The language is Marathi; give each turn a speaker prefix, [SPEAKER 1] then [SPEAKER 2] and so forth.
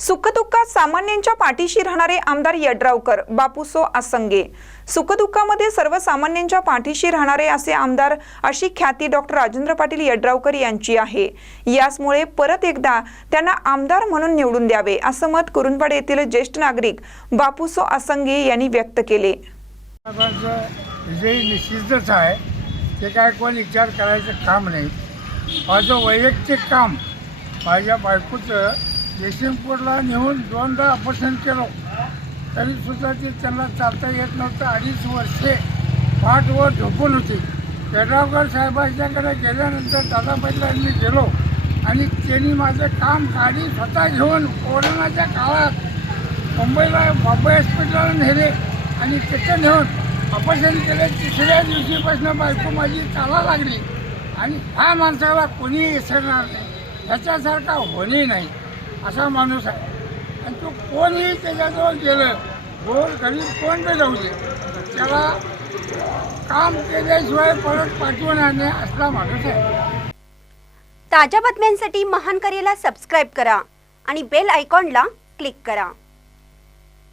[SPEAKER 1] सुखदुःखात सामान्यांच्या पाठीशी राहणारे आमदार यड्रावकर बापूसो आसंगे. सुखदुःखामध्ये सर्वसामान्यांच्या पाठीशी राहणारे असे आमदार अशी ख्याती डॉक्टर राजेंद्र पाटील यड्रावकर यांची आहे. याचमुळे परत एकदा त्यांना आमदार म्हणून निवडून द्यावे असं मत कुरुंदवाड येथील ज्येष्ठ नागरिक बापूसो आसंगे यांनी व्यक्त केले.
[SPEAKER 2] निश्चितच आहे. ते काय कोण विचार करायचं काम नाही. माझं वैयक्तिक काम माझ्या बायकोचं जयसिंगपूरला नेऊन दोनदा ऑपरेशन केलं. तरीसुद्धा ते त्यांना चालता येत नव्हतं. अडीच वर्षे पाठवर झोपून होती. पेडगावकर साहेबांच्याकडे गेल्यानंतर दादा मी गेलो आणि त्यांनी माझं काम गाडी स्वतः घेऊन कोरोनाच्या काळात मुंबईला बॉम्बे हॉस्पिटलला नेले आणि तिथं नेऊन ऑपरेशन केले. तिसऱ्या दिवशीपासून बायको माझी चाला लागली आणि ह्या माणसाला कोणीही विसरणार नाही. ह्याच्यासारखा होणे नाही. असा माणूस आहे. आणि तो कोणीही त्याच्याजवळ गेलं गोर गरीब कोण बी जाऊ दे. त्याला काम केल्याशिवाय परत पाठवणार नाही असला माणूस आहे.
[SPEAKER 3] ताज्या बातम्यांसाठी महान करेला सबस्क्राईब करा आणि बेल आयकॉनला क्लिक करा.